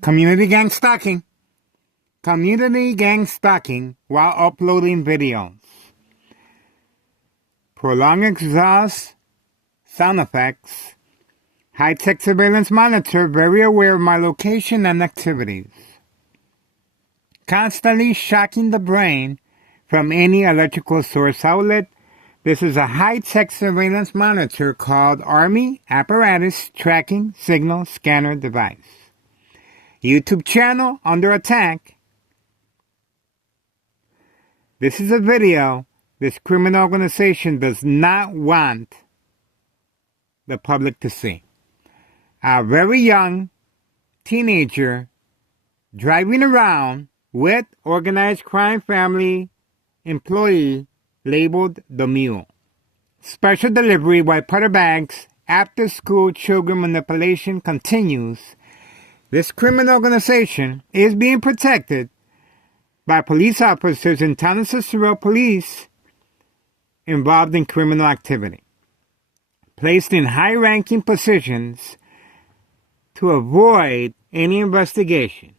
Community gang stalking. Community gang stalking while uploading videos. Prolonged exhaust sound effects. High-tech surveillance monitor very aware of my location and activities. Constantly shocking the brain from any electrical source outlet. This is a high-tech surveillance monitor called Army Apparatus Tracking Signal Scanner Device. YouTube channel under attack. This is a video this criminal organization does not want the public to see. A very young teenager driving around with organized crime family employee labeled the Mule. Special delivery white powder bags. After school children manipulation continues. This criminal organization is being protected by police officers in town of Cicero police involved in criminal activity, placed in high-ranking positions to avoid any investigation.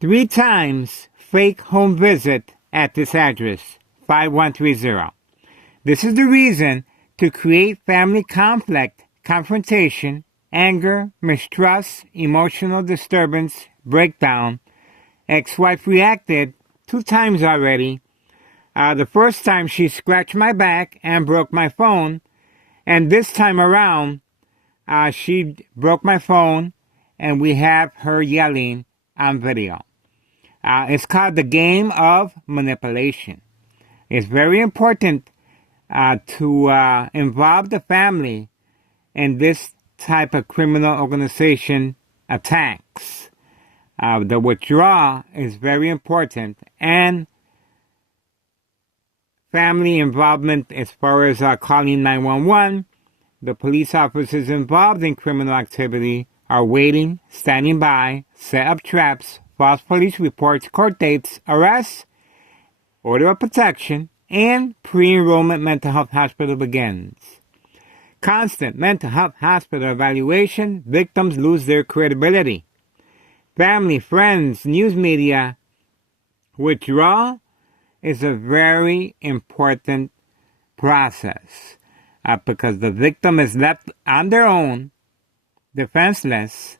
3 times fake home visit at this address, 5130. This is the reason to create family conflict, confrontation, anger, mistrust, emotional disturbance, breakdown. Ex-wife reacted 2 times already. The first time she scratched my back and broke my phone. And this time around, she broke my phone and we have her yelling on video. It's called the game of manipulation. It's very important to involve the family in this type of criminal organization attacks. The withdrawal is very important, and family involvement as far as calling 911. The police officers involved in criminal activity are waiting, standing by, set up traps, false police reports, court dates, arrests, order of protection, and pre-enrollment mental health hospital begins. Constant mental health hospital evaluation, victims lose their credibility. Family, friends, news media, withdrawal is a very important process because the victim is left on their own, defenseless,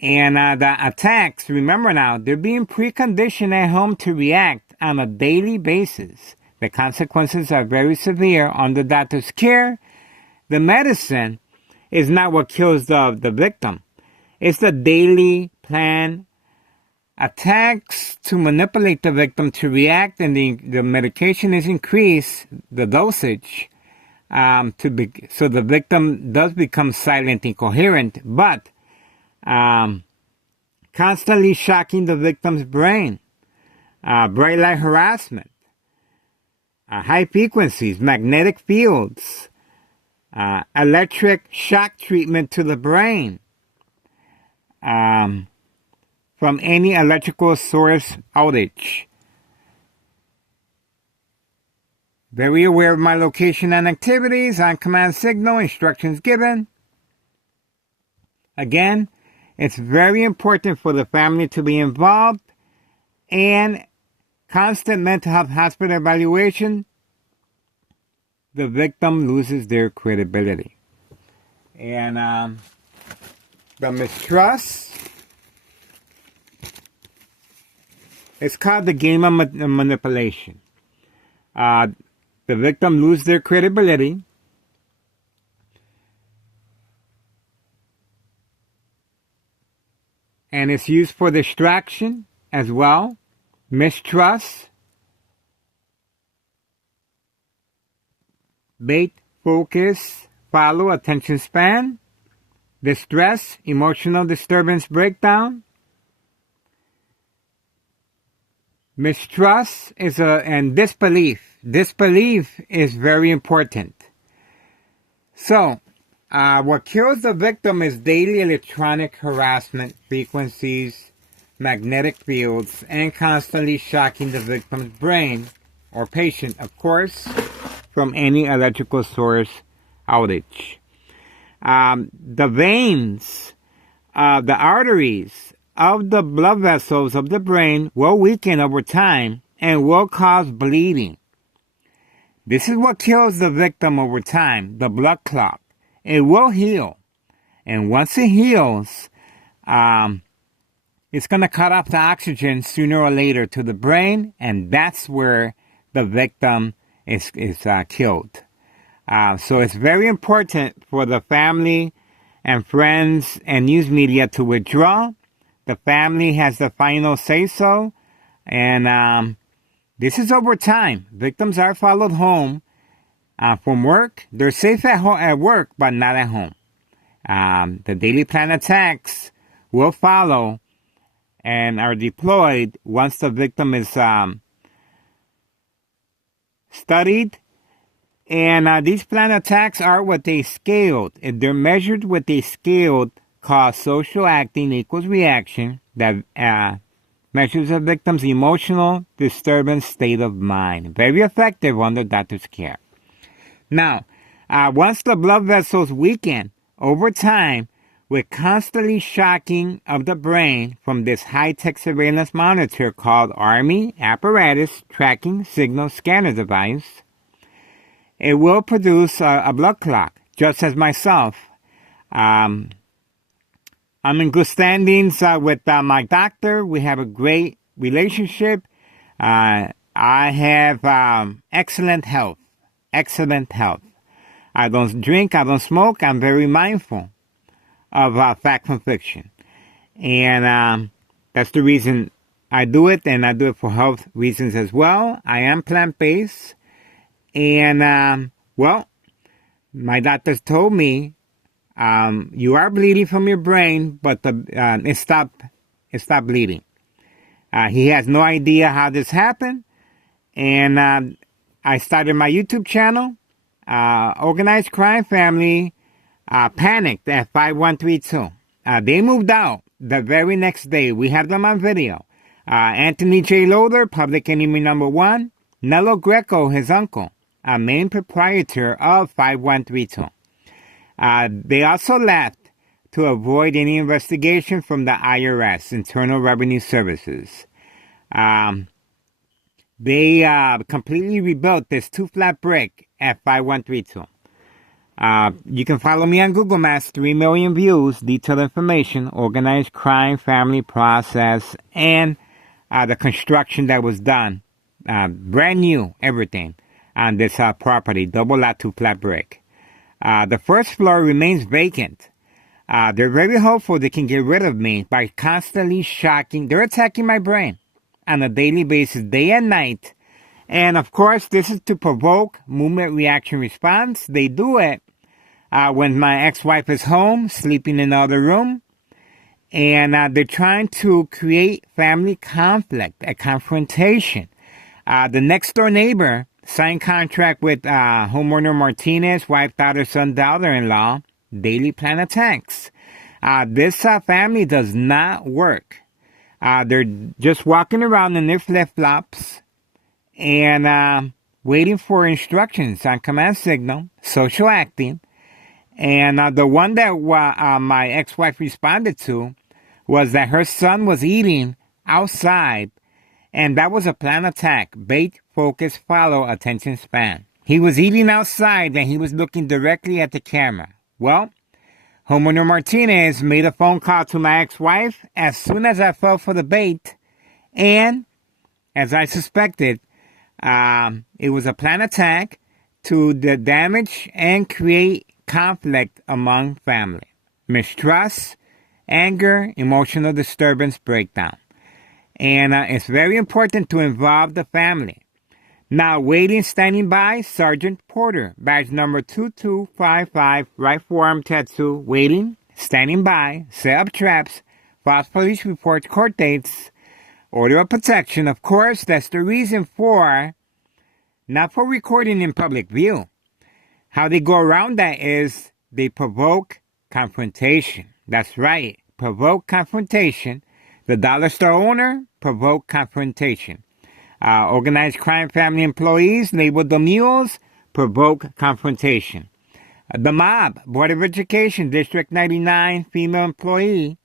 and the attacks, remember now, they're being preconditioned at home to react on a daily basis. The consequences are very severe under doctor's care. The medicine is not what kills the victim. It's the daily plan attacks to manipulate the victim to react, and the medication is increased, the dosage, so the victim does become silent, incoherent, but constantly shocking the victim's brain. Bright light harassment, high frequencies, magnetic fields, electric shock treatment to the brain from any electrical source outage. Very aware of my location and activities, on command signal, instructions given. Again, it's very important for the family to be involved, and constant mental health hospital evaluation. The victim loses their credibility. And the mistrust, it's called the game of manipulation. The victim loses their credibility. And it's used for distraction as well. Mistrust. Bait, focus, follow, attention span. Distress, emotional disturbance, breakdown. Mistrust is and disbelief. Disbelief is very important. So, what kills the victim is daily electronic harassment, frequencies, magnetic fields, and constantly shocking the victim's brain, or patient, of course, from any electrical source outage. The veins the arteries of the blood vessels of the brain will weaken over time and will cause bleeding. This is what kills the victim over time, the blood clot. It will heal. And once it heals, it's going to cut off the oxygen sooner or later to the brain, and that's where the victim is killed. So it's very important for the family and friends and news media to withdraw. The family has the final say-so, and this is over time. Victims are followed home from work. They're safe at work, but not at home. The daily plan attacks will follow and are deployed once the victim is studied. And these plan attacks are what they scaled. They're measured with a scaled called social acting equals reaction that measures a victim's emotional disturbance state of mind. Very effective under doctor's care. Now, once the blood vessels weaken over time with constantly shocking of the brain from this high-tech surveillance monitor called Army Apparatus Tracking Signal Scanner device, it will produce a blood clot, just as myself. I'm in good standings with my doctor. We have a great relationship. I have excellent health. Excellent health. I don't drink. I don't smoke. I'm very mindful of fact from fiction. And that's the reason I do it, and I do it for health reasons as well. I am plant-based. And, well, my doctors told me, you are bleeding from your brain, but it stopped bleeding. He has no idea how this happened. And, I started my YouTube channel, Organized Crime Family, Panicked at 5132. They moved out the very next day. We have them on video. Anthony J. Loader, public enemy number 1. Nello Greco, his uncle, a main proprietor of 5132. They also left to avoid any investigation from the IRS, Internal Revenue Services. They completely rebuilt this 2-flat brick at 5132. You can follow me on Google Maps, 3 million views, detailed information, organized crime, family process, and the construction that was done. Brand new, everything on this property, double lot 2-flat brick. The first floor remains vacant. They're very hopeful they can get rid of me by constantly shocking. They're attacking my brain on a daily basis, day and night. And of course, this is to provoke movement reaction response. They do it when my ex-wife is home, sleeping in the other room. And they're trying to create family conflict, a confrontation. The next door neighbor signed contract with homeowner Martinez, wife, daughter, son, daughter-in-law, daily plan attacks. This family does not work. They're just walking around in their flip-flops and waiting for instructions on command signal, social acting. And the one that my ex-wife responded to was that her son was eating outside, and that was a planned attack. Bait, focus, follow, attention span. He was eating outside and he was looking directly at the camera. Well, homeowner Martinez made a phone call to my ex-wife as soon as I fell for the bait, and as I suspected, it was a planned attack to damage and create conflict among family. Mistrust, anger, emotional disturbance, breakdown. And it's very important to involve the family. Now, waiting, standing by, Sergeant Porter, badge number 2255, right forearm tattoo, waiting, standing by, set up traps, false police reports, court dates, order of protection. Of course, that's the reason for, not for recording in public view. How they go around that is they provoke confrontation. That's right, provoke confrontation. The dollar store owner provoked confrontation. Organized crime family employees labeled the mules provoke confrontation. The mob, Board of Education, District 99, female employee,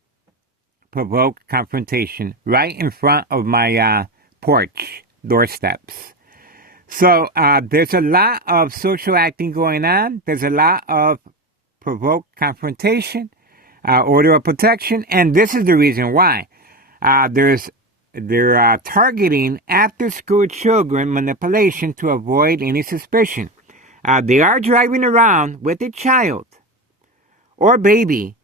provoke confrontation right in front of my porch doorsteps. So there's a lot of social acting going on. There's a lot of provoke confrontation, order of protection, and this is the reason why. They're targeting after-school children manipulation to avoid any suspicion. They are driving around with a child or baby,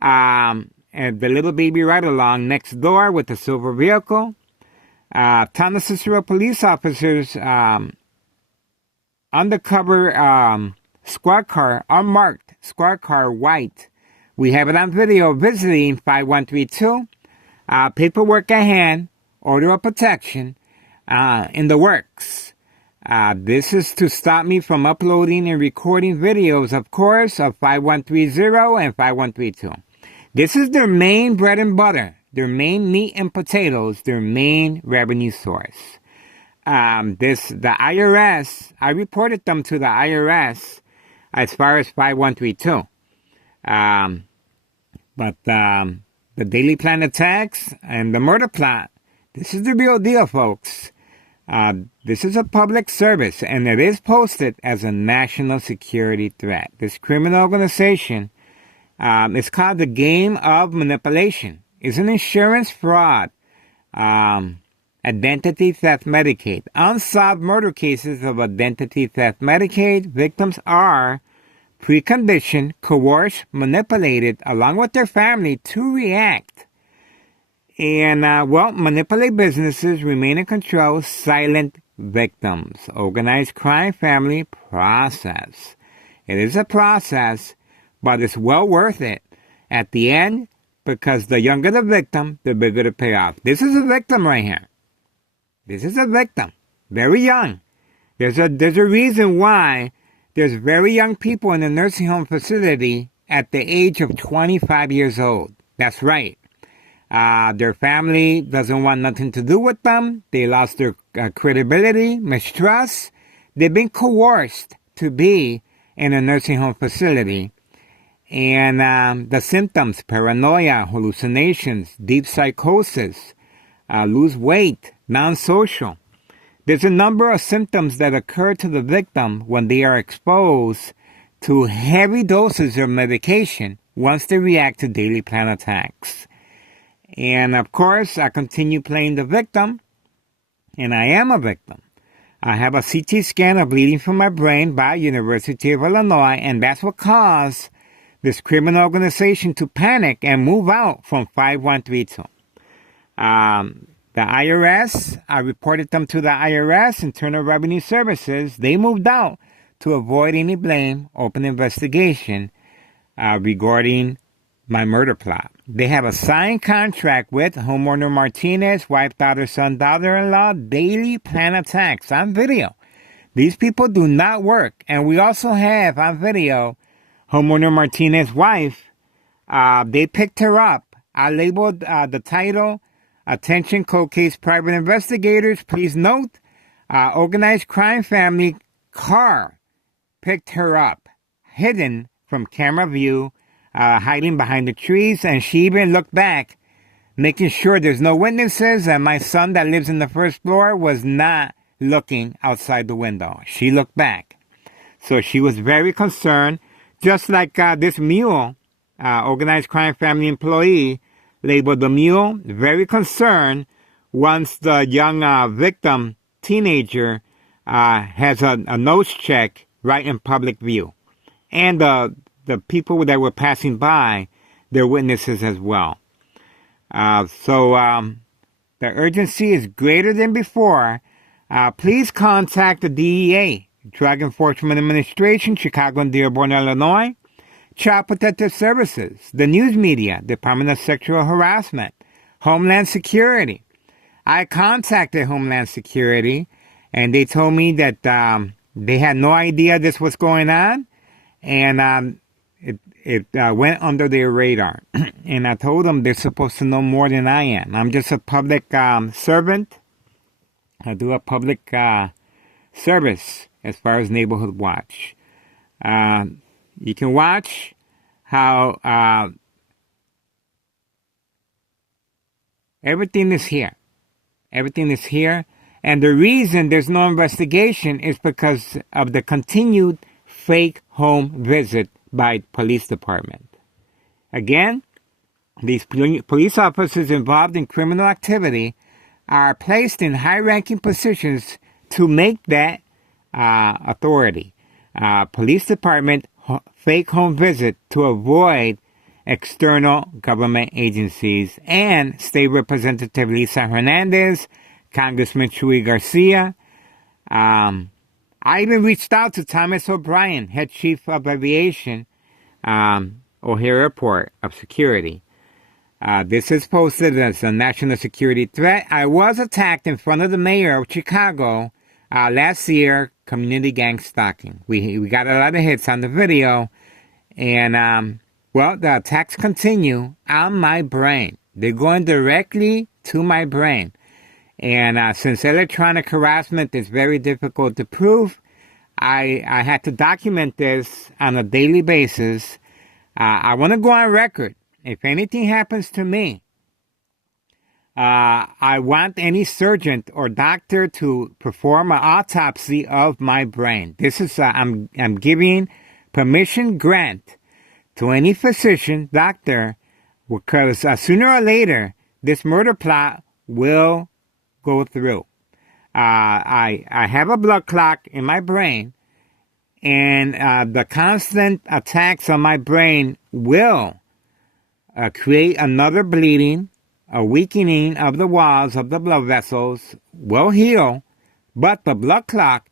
and the little baby right along next door with a silver vehicle. Town of Cicero police officers, undercover squad car, unmarked squad car white. We have it on video visiting 5132. Paperwork at hand, order of protection in the works. This is to stop me from uploading and recording videos, of course, of 5130 and 5132. This is their main bread and butter, their main meat and potatoes, their main revenue source. The IRS, I reported them to the IRS as far as 5132. But the Daily Plan attacks and the murder plot, this is the real deal, folks. This is a public service, and it is posted as a national security threat. This criminal organization is called the Game of Manipulation. It's an insurance fraud, identity theft Medicaid. Unsolved murder cases of identity theft Medicaid victims are preconditioned, coerced, manipulated, along with their family to react. And, manipulate businesses, remain in control, silent victims. Organized crime family process. It is a process, but it's well worth it at the end, because the younger the victim, the bigger the payoff. This is a victim right here. This is a victim. Very young. There's a reason why there's very young people in a nursing home facility at the age of 25 years old. That's right. Their family doesn't want nothing to do with them. They lost their credibility, mistrust. They've been coerced to be in a nursing home facility. And the symptoms, paranoia, hallucinations, deep psychosis, lose weight, non-social. There's a number of symptoms that occur to the victim when they are exposed to heavy doses of medication once they react to Daily Plan attacks. And of course, I continue playing the victim, and I am a victim. I have a CT scan of bleeding from my brain by University of Illinois, and that's what caused this criminal organization to panic and move out from 5132. The IRS, I reported them to the IRS, Internal Revenue Services. They moved out to avoid any blame, open investigation regarding my murder plot. They have a signed contract with homeowner Martinez, wife, daughter, son, daughter-in-law, Daily Plan attacks on video. These people do not work. And we also have on video homeowner Martinez's wife. They picked her up. I labeled the title, Attention Cold Case Private Investigators. Please note, organized crime family car picked her up, hidden from camera view, hiding behind the trees, and she even looked back, making sure there's no witnesses, and my son that lives in the first floor was not looking outside the window. She looked back. So she was very concerned, just like this mule, organized crime family employee, labeled the mule, very concerned once the young victim, teenager, has a nose check right in public view. And the people that were passing by, they're witnesses as well. So the urgency is greater than before. Please contact the DEA, Drug Enforcement Administration, Chicago and Dearborn, Illinois, Child Protective Services, the news media, Department of Sexual Harassment, Homeland Security. I contacted Homeland Security, and they told me that they had no idea this was going on, and it went under their radar. And I told them they're supposed to know more than I am. I'm just a public servant. I do a public service as far as Neighborhood Watch. You can watch how Everything is here. Everything is here. And the reason there's no investigation is because of the continued fake home visit by police department. Again, these police officers involved in criminal activity are placed in high-ranking positions to make that authority. Police department fake home visit to avoid external government agencies, and State Representative Lisa Hernandez, Congressman Chuy Garcia. I even reached out to Thomas O'Brien, head chief of aviation, O'Hare Airport of Security. This is posted as a national security threat. I was attacked in front of the mayor of Chicago last year, community gang stalking. We got a lot of hits on the video, and well, the attacks continue on my brain. They're going directly to my brain. And since electronic harassment is very difficult to prove, I had to document this on a daily basis. I want to go on record. If anything happens to me, I want any surgeon or doctor to perform an autopsy of my brain. This is I'm giving permission grant to any physician, doctor, because sooner or later this murder plot will go through. I have a blood clot in my brain, and the constant attacks on my brain will create another bleeding, a weakening of the walls of the blood vessels, will heal, but the blood clot,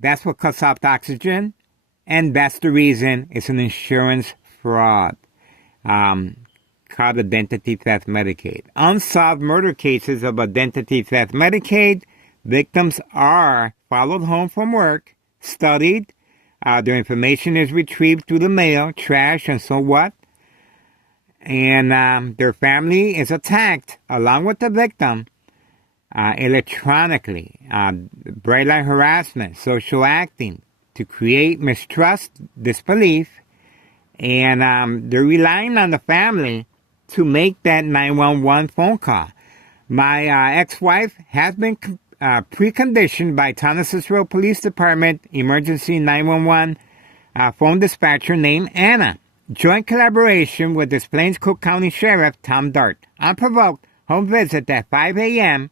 that's what cuts off the oxygen, and that's the reason it's an insurance fraud. Called Identity Theft Medicaid. Unsolved murder cases of Identity Theft Medicaid, victims are followed home from work, studied, their information is retrieved through the mail, trash, and so what, and their family is attacked along with the victim electronically. Bright light harassment, social acting, to create mistrust, disbelief, and they're relying on the family to make that 911 phone call. My ex-wife has been preconditioned by Town Cicero Police Department Emergency 911 phone dispatcher named Anna. Joint collaboration with Des Plaines Cook County Sheriff Tom Dart. Unprovoked home visit at 5 a.m.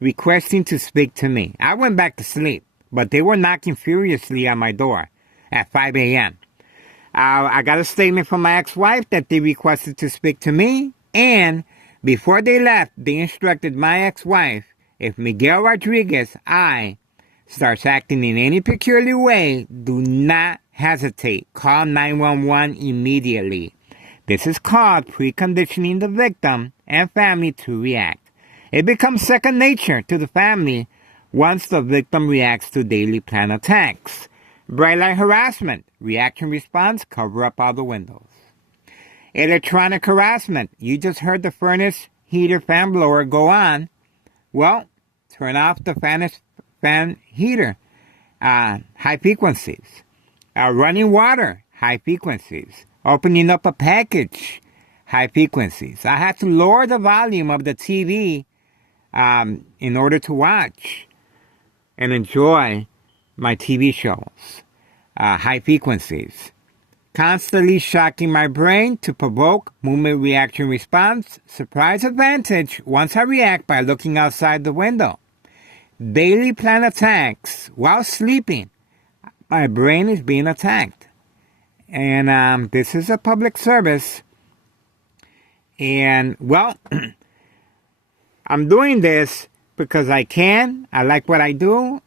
requesting to speak to me. I went back to sleep, but they were knocking furiously on my door at 5 a.m. I got a statement from my ex-wife that they requested to speak to me, and before they left, they instructed my ex-wife, if Miguel Rodriguez, starts acting in any peculiar way, do not hesitate. Call 911 immediately. This is called preconditioning the victim and family to react. It becomes second nature to the family once the victim reacts to daily planned attacks. Bright light harassment, reaction response, cover up all the windows. Electronic harassment, you just heard the furnace heater fan blower go on. Well, turn off the fan heater, high frequencies. Running water, high frequencies. Opening up a package, high frequencies. I had to lower the volume of the TV in order to watch and enjoy my TV shows, high frequencies. Constantly shocking my brain to provoke movement reaction response, surprise advantage once I react by looking outside the window. Daily plan attacks while sleeping. My brain is being attacked. And this is a public service. And, well, I'm doing this because I can. I like what I do.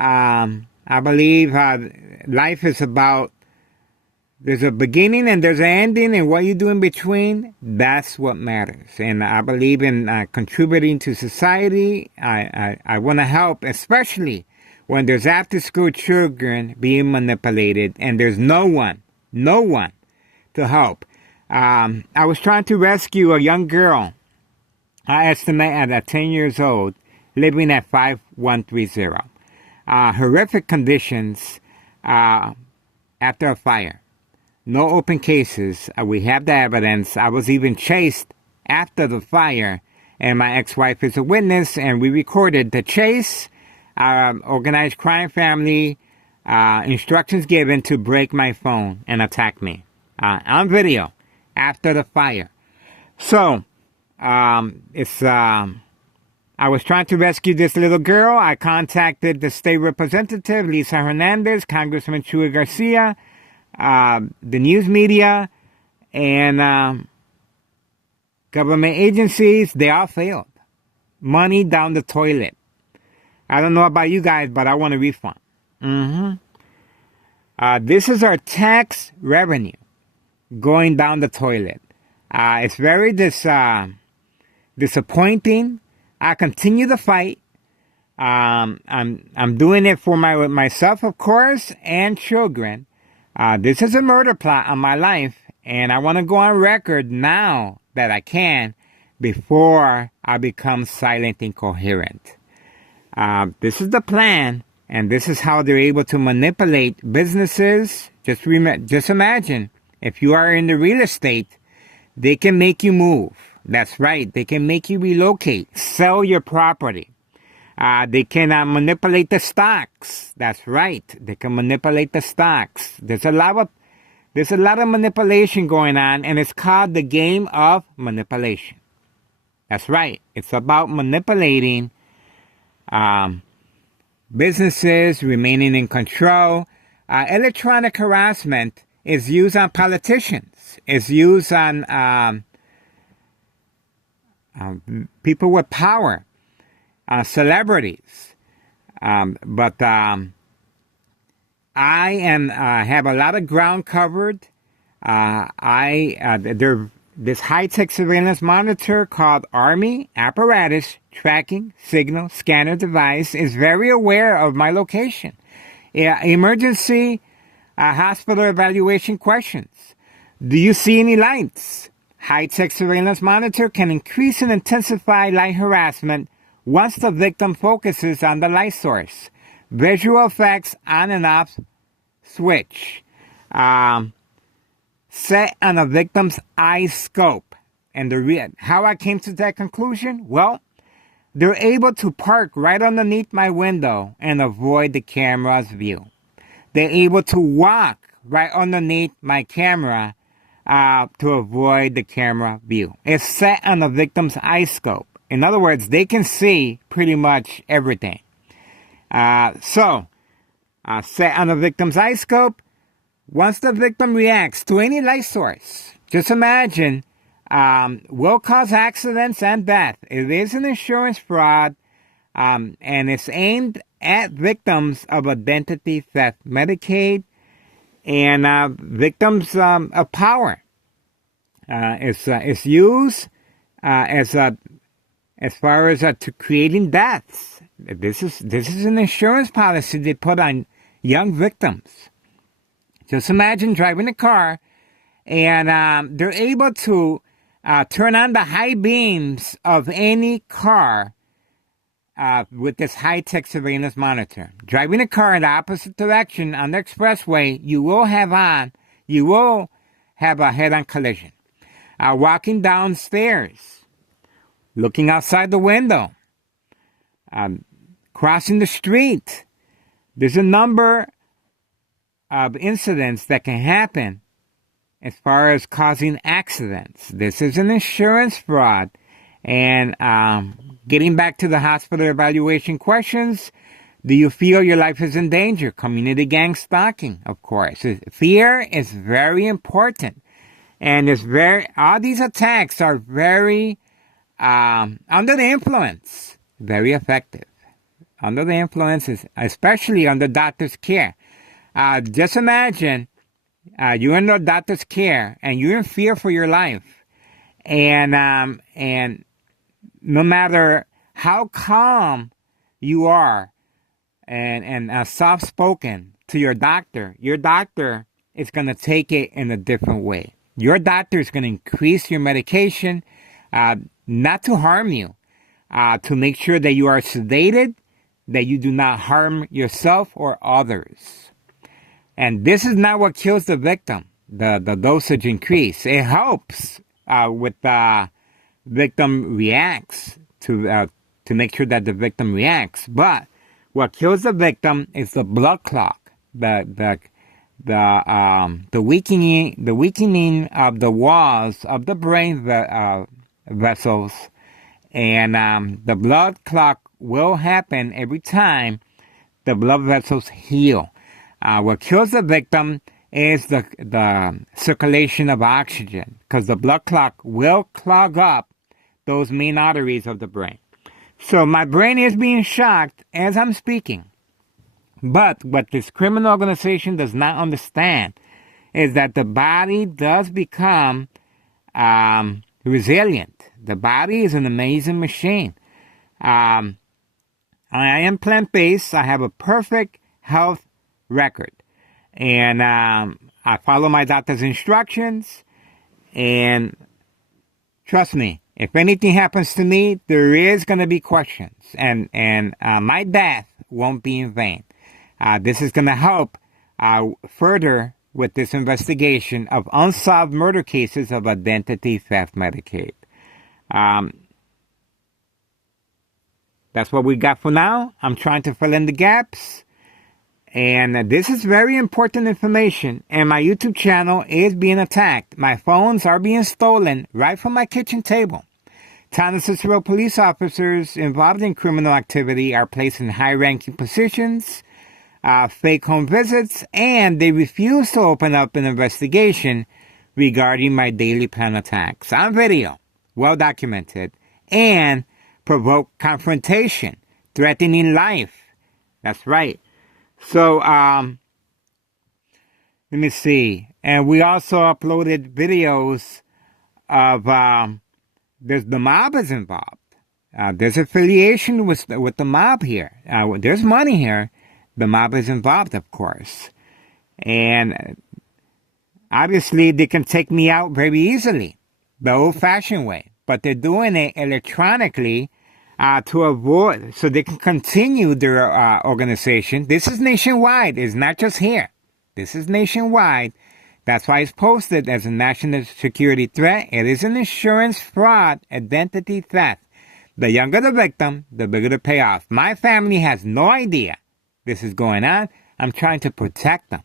I believe life is about, there's a beginning and there's an ending, and what you do in between, that's what matters. And I believe in contributing to society. I want to help, especially when there's after-school children being manipulated and there's no one to help. I was trying to rescue a young girl, I estimate at 10 years old, living at 5130. Horrific conditions after a fire. No open cases. We have the evidence. I was even chased after the fire. And my ex-wife is a witness, and we recorded the chase, organized crime family, instructions given to break my phone and attack me on video after the fire. So, I was trying to rescue this little girl. I contacted the state representative, Lisa Hernandez, Congressman Chuy Garcia, the news media, and government agencies. They all failed. Money down the toilet. I don't know about you guys, but I want a refund. This is our tax revenue going down the toilet. It's very disappointing. I continue the fight. I'm doing it for myself, of course, and children. This is a murder plot on my life, and I want to go on record now that I can before I become silent, incoherent. This is the plan, and this is how they're able to manipulate businesses. Just imagine, if you are in the real estate, they can make you move. That's right. They can make you relocate, sell your property. They can manipulate the stocks. That's right. They can manipulate the stocks. There's a lot of manipulation going on, and it's called the game of manipulation. That's right. It's about manipulating businesses, remaining in control. Electronic harassment is used on politicians. It's used on people with power, celebrities. But I have a lot of ground covered. This high-tech surveillance monitor called Army Apparatus Tracking Signal Scanner Device is very aware of my location. Emergency hospital evaluation questions. Do you see any lights? High-tech surveillance monitor can increase and intensify light harassment once the victim focuses on the light source. Visual effects on and off switch. Set on a victim's eye scope. And how I came to that conclusion? Well, they're able to park right underneath my window and avoid the camera's view. They're able to walk right underneath my camera to avoid the camera view. It's set on the victim's eye scope. In other words, they can see pretty much everything. Set on the victim's eye scope. Once the victim reacts to any light source, just imagine, will cause accidents and death. It is an insurance fraud, and it's aimed at victims of identity theft, Medicaid, and victims of power. It's used as far as to creating deaths. This is an insurance policy they put on young victims. Just imagine driving a car, and they're able to turn on the high beams of any car with this high-tech surveillance monitor. Driving a car in the opposite direction on the expressway, you will have a head-on collision. Walking downstairs, looking outside the window, crossing the street. There's a number of incidents that can happen as far as causing accidents. This is an insurance fraud. And getting back to the hospital evaluation questions, do you feel your life is in danger? Community gang stalking, of course. Fear is very important. And all these attacks are very, under the influence, very effective. Under the influence, especially under doctor's care. Just imagine you're in the doctor's care and you're in fear for your life. And no matter how calm you are and soft-spoken to your doctor is going to take it in a different way. Your doctor is going to increase your medication, not to harm you, to make sure that you are sedated, that you do not harm yourself or others. And this is not what kills the victim, the dosage increase. It helps with victim reacts to make sure that the victim reacts. But what kills the victim is the blood clot, the weakening of the walls of the brain vessels, and the blood clot will happen every time the blood vessels heal. What kills the victim is the circulation of oxygen, because the blood clot will clog up those main arteries of the brain. So my brain is being shocked as I'm speaking. But what this criminal organization does not understand is that the body does become resilient. The body is an amazing machine. I am plant-based. I have a perfect health record. And I follow my doctor's instructions. And trust me, if anything happens to me, there is going to be questions. And my death won't be in vain. This is going to help further with this investigation of unsolved murder cases of identity theft Medicaid. That's what we got for now. I'm trying to fill in the gaps. And this is very important information. And my YouTube channel is being attacked. My phones are being stolen right from my kitchen table. Town Cicero police officers involved in criminal activity are placed in high-ranking positions, fake home visits, and they refuse to open up an investigation regarding my daily plan attacks on video, well documented, and provoke confrontation, threatening life. That's right. So, let me see. And we also uploaded videos of, the mob is involved. There's affiliation with the mob here. There's money here. The mob is involved, of course. And obviously, they can take me out very easily, the old-fashioned way. But they're doing it electronically to avoid, so they can continue their organization. This is nationwide. It's not just here. This is nationwide. That's why it's posted as a national security threat. It is an insurance fraud, identity theft. The younger the victim, the bigger the payoff. My family has no idea this is going on. I'm trying to protect them.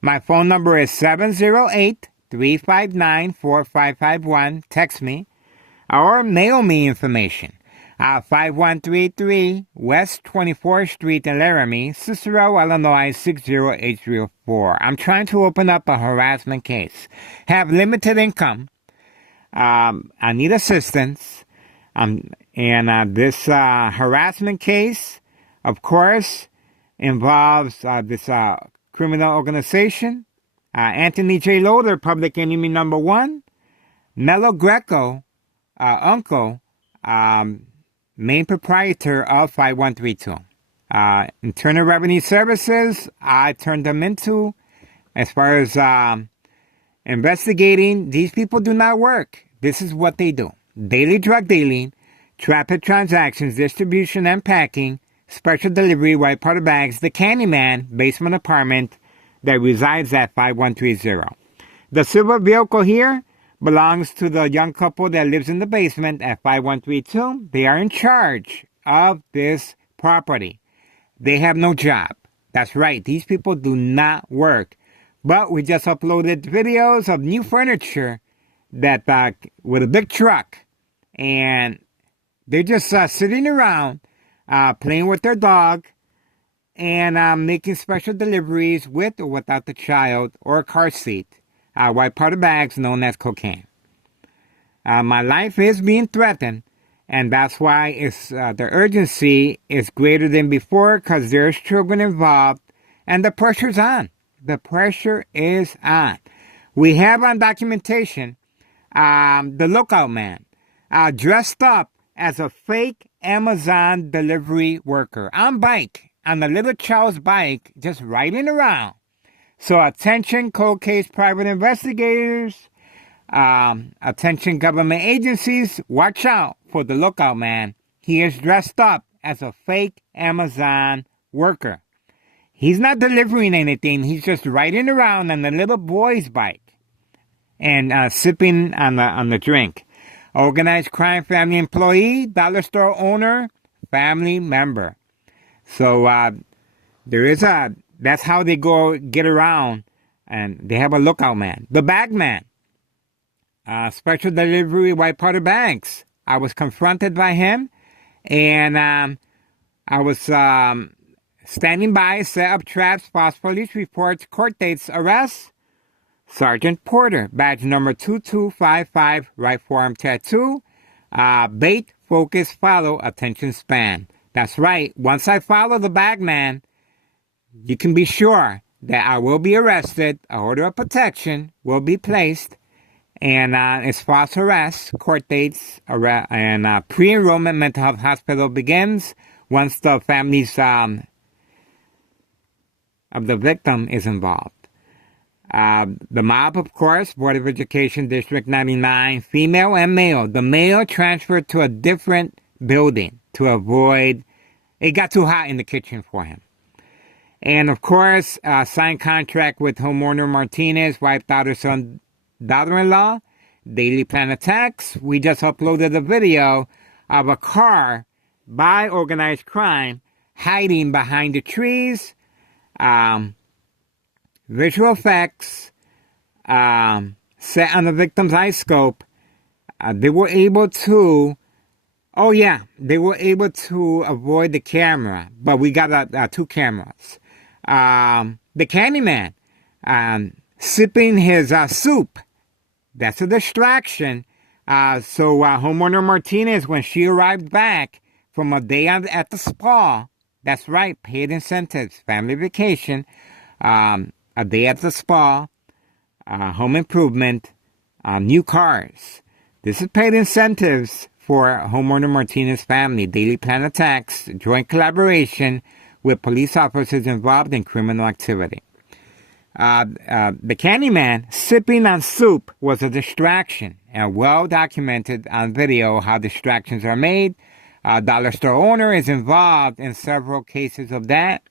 My phone number is 708-359-4551. Text me or mail me information. 5133 West 24th Street in Laramie, Cicero, Illinois 60804. I'm trying to open up a harassment case. Have limited income. I need assistance. And this harassment case, of course, involves this criminal organization. Anthony J. Loader, public enemy number one. Mello Greco, uncle, main proprietor of 5132. Internal Revenue Services, I turned them into, as far as investigating. These people do not work. This is what they do. Daily drug dealing, traffic transactions, distribution and packing, special delivery, white powder bags, the Candyman basement apartment that resides at 5130. The silver vehicle here belongs to the young couple that lives in the basement at 5132. They are in charge of this property. They have no job. That's right. These people do not work. But we just uploaded videos of new furniture that with a big truck. And they're just sitting around playing with their dog and making special deliveries with or without the child or a car seat. White powder bags known as cocaine. My life is being threatened, and that's why it's the urgency is greater than before, because there's children involved, and the pressure's on. The pressure is on. We have on documentation the lookout man dressed up as a fake Amazon delivery worker on a little child's bike, just riding around. So attention cold case private investigators, attention government agencies, watch out for the lookout man. He is dressed up as a fake Amazon worker. He's not delivering anything. He's just riding around on a little boy's bike and sipping on the drink. Organized crime family employee, dollar store owner, family member. So that's how they get around, and they have a lookout man. The bag man, special delivery white powder bags. I was confronted by him, and I was standing by, set up traps, false police reports, court dates, arrests. Sergeant Porter, badge number 2255, right forearm tattoo. Bait, focus, follow, attention span. That's right. Once I follow the bag man, you can be sure that I will be arrested. An order of protection will be placed. And it's false arrest, court dates, and pre-enrollment mental health hospital begins once the families of the victim is involved. The mob, of course, Board of Education, District 99, female and male. The male transferred to a different building to avoid, it got too hot in the kitchen for him. And of course, signed contract with homeowner Martinez, wife, daughter, son, daughter-in-law. Daily plan attacks. We just uploaded a video of a car by organized crime hiding behind the trees. Visual effects set on the victim's eye scope. They were able to avoid the camera, but we got 2 cameras. The Candyman sipping his soup. That's a distraction. So homeowner Martinez, when she arrived back from a day at the spa, that's right, paid incentives, family vacation, a day at the spa, home improvement, new cars. This is paid incentives for homeowner Martinez family. Daily plan attacks, joint collaboration with police officers involved in criminal activity. The Candyman sipping on soup was a distraction, and well documented on video how distractions are made. Dollar store owner is involved in several cases of that.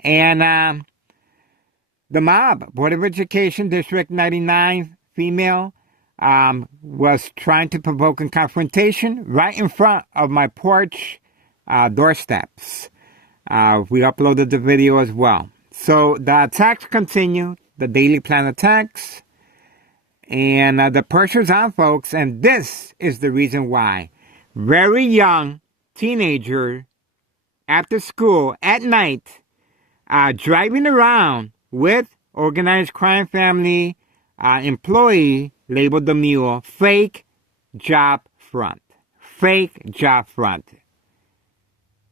And the mob, Board of Education, District 99, female, was trying to provoke a confrontation right in front of my porch doorsteps. We uploaded the video as well. So the attacks continue, the daily plan attacks, and the pressure's on, folks, and this is the reason why. Very young teenager after school at night, driving around with organized crime family employee labeled the mule, fake job front. Fake job front.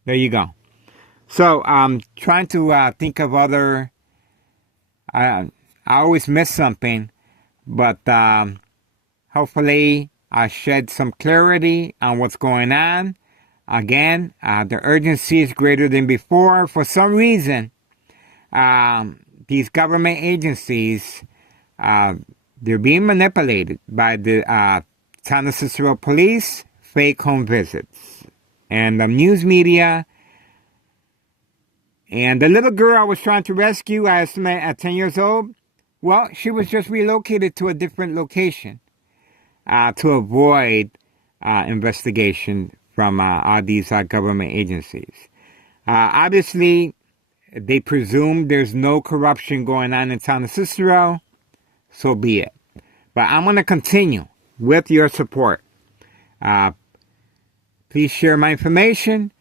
There you go. So I'm trying to think of other, I always miss something, but hopefully I shed some clarity on what's going on. Again, the urgency is greater than before. For some reason, these government agencies, they're being manipulated by the San Cicero police, fake home visits, and the news media. And the little girl I was trying to rescue, I estimate at 10 years old, well, she was just relocated to a different location to avoid investigation from all these government agencies. Obviously, they presume there's no corruption going on in San Cicero, so be it. But I'm going to continue with your support. Please share my information.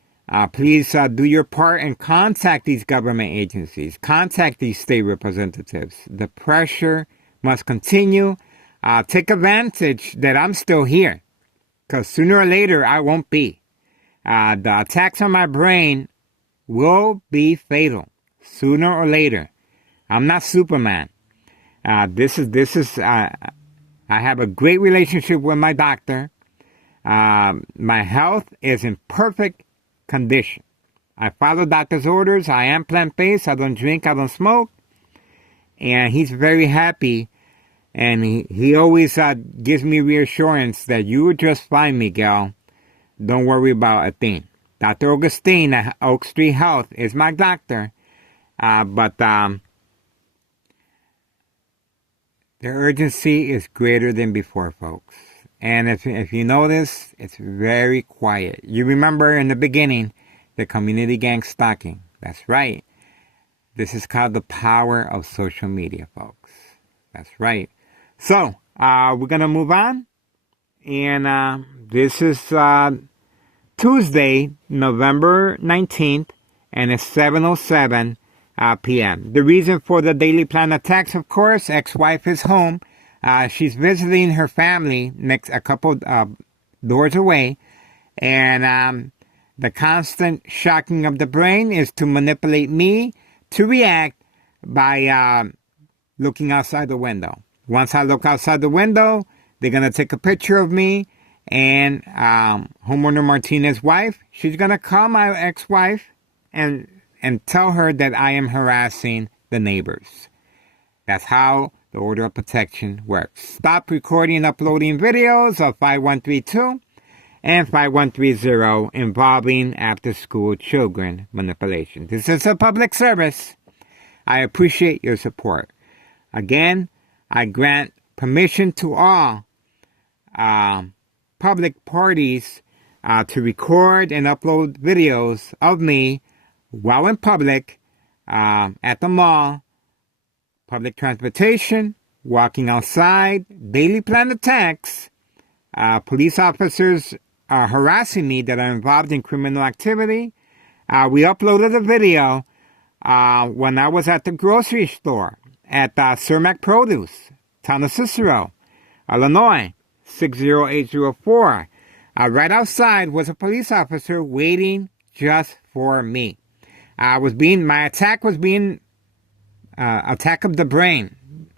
Please do your part and contact these government agencies. Contact these state representatives. The pressure must continue. Take advantage that I'm still here, because sooner or later I won't be. The attacks on my brain will be fatal sooner or later. I'm not Superman. I have a great relationship with my doctor. My health is in perfect condition. I follow doctor's orders. I am plant-based. I don't drink. I don't smoke. And he's very happy. And he always gives me reassurance that you were just fine, Miguel. Don't worry about a thing. Dr. Augustine at Oak Street Health is my doctor. But the urgency is greater than before, folks. And if you notice, it's very quiet. You remember in the beginning, the community gang stalking. That's right. This is called the power of social media, folks. That's right. So, we're going to move on. And this is Tuesday, November 19th, and it's 7:07 p.m. The reason for the Daily Planet text, of course, ex-wife is home. She's visiting her family a couple doors away. And the constant shocking of the brain is to manipulate me to react by looking outside the window. Once I look outside the window, they're going to take a picture of me, and homeowner Martinez's wife, she's going to call my ex-wife and tell her that I am harassing the neighbors. That's how the order of protection works. Stop recording and uploading videos of 5132 and 5130 involving after-school children manipulation. This is a public service. I appreciate your support. Again, I grant permission to all public parties to record and upload videos of me while in public, at the mall, public transportation, walking outside, Daily Planet attacks, police officers are harassing me that are involved in criminal activity. We uploaded a video when I was at the grocery store at Cermak Produce, town of Cicero, Illinois, 60804. Right outside was a police officer waiting just for me. My attack was being attack of the brain,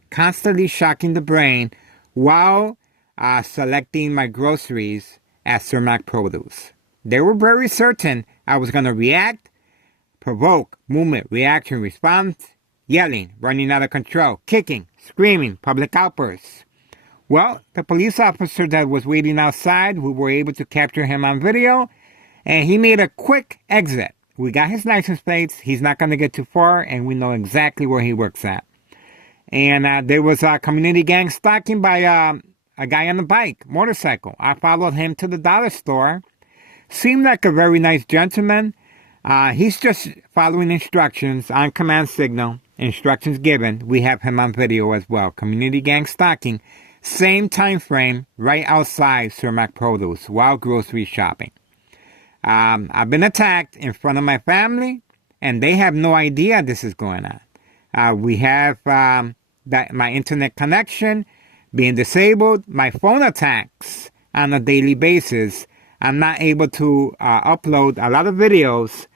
constantly shocking the brain while selecting my groceries at Cermak Produce. They were very certain I was going to react, provoke, movement, reaction, response, yelling, running out of control, kicking, screaming, public outbursts. Well, the police officer that was waiting outside, we were able to capture him on video, and he made a quick exit. We got his license plates. He's not going to get too far, and we know exactly where he works at. And there was a community gang stalking by a guy on a bike, motorcycle. I followed him to the dollar store. Seemed like a very nice gentleman. He's just following instructions on command signal. Instructions given. We have him on video as well. Community gang stalking. Same time frame, right outside Cermak Produce while grocery shopping. I've been attacked in front of my family, and they have no idea this is going on. We have my internet connection being disabled, my phone attacks on a daily basis. I'm not able to upload a lot of videos,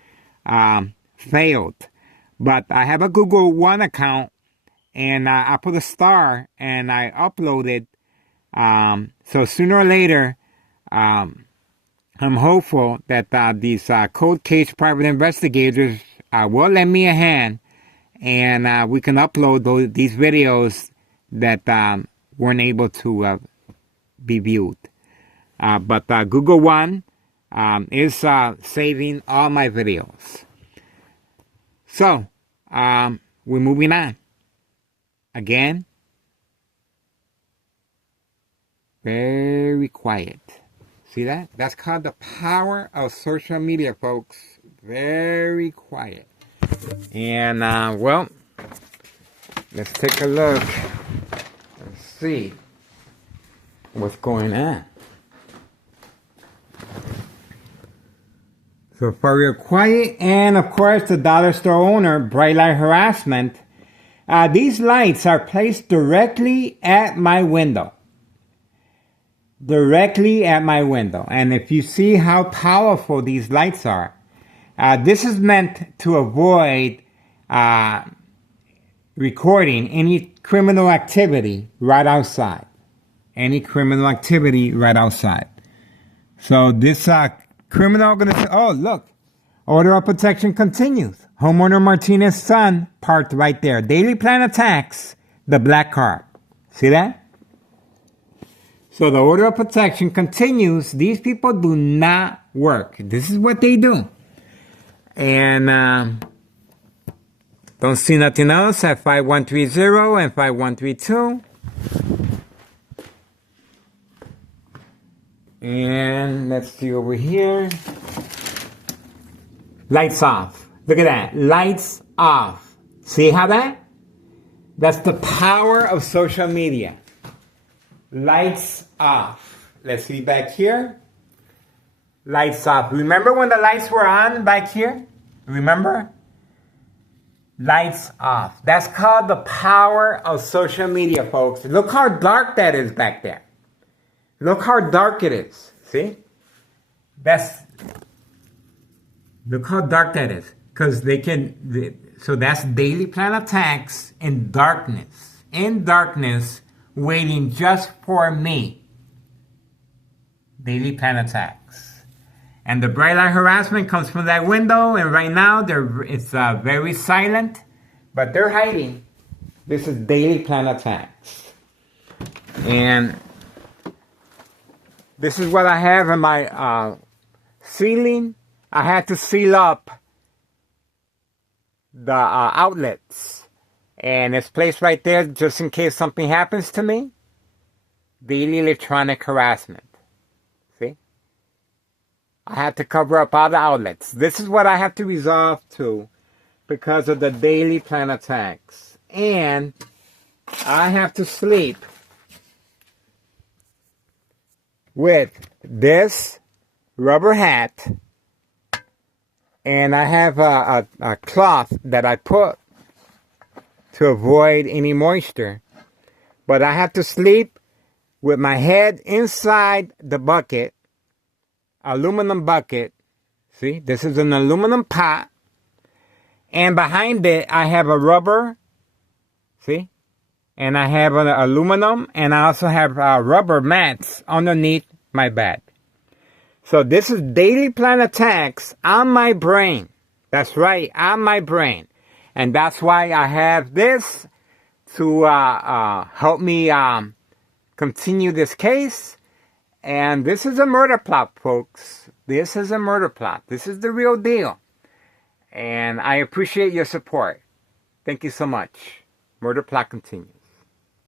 failed. But I have a Google One account, and I put a star, and I uploaded. So sooner or later, I'm hopeful that these cold case private investigators will lend me a hand, and we can upload these videos that weren't able to be viewed. But Google One is saving all my videos. So, we're moving on. Again, very quiet. See that? That's called the power of social media, folks. Very quiet. And, well, let's take a look. Let's see what's going on. So for your quiet, and of course the dollar store owner, bright light harassment, these lights are placed directly at my window. Directly at my window. And if you see how powerful these lights are, this is meant to avoid recording any criminal activity right outside. Any criminal activity right outside. So this criminal organization, oh look, order of protection continues. Homeowner Martinez's son parked right there. Daily Planet attacks the black car. See that? So the order of protection continues. These people do not work. This is what they do. And don't see nothing else at 5130 and 5132. on. Let's see over here. Lights off. Look at that. Lights off. See how that? That's the power of social media. Lights off. Let's see back here. Lights off. Remember when the lights were on back here? Remember? Lights off. That's called the power of social media, folks. Look how dark that is back there. Look how dark it is. See? Look how dark that is. Because so that's daily plan attacks in darkness. In darkness, waiting just for me. Daily plan attacks. And the bright light harassment comes from that window, and right now it's very silent, but they're hiding. This is daily plan attacks. And this is what I have in my ceiling. I had to seal up the outlets. And it's placed right there just in case something happens to me. Daily electronic harassment. See? I have to cover up all the outlets. This is what I have to resolve to because of the daily plan attacks. And I have to sleep with this rubber hat. And I have a cloth that I put to avoid any moisture. But I have to sleep with my head inside the bucket. Aluminum bucket. See, this is an aluminum pot. And behind it, I have a rubber. See? And I have an aluminum. And I also have rubber mats underneath my bed. So this is daily plan attacks on my brain. That's right, on my brain. And that's why I have this to help me continue this case. And this is a murder plot, folks. This is a murder plot. This is the real deal. And I appreciate your support. Thank you so much. Murder plot continues.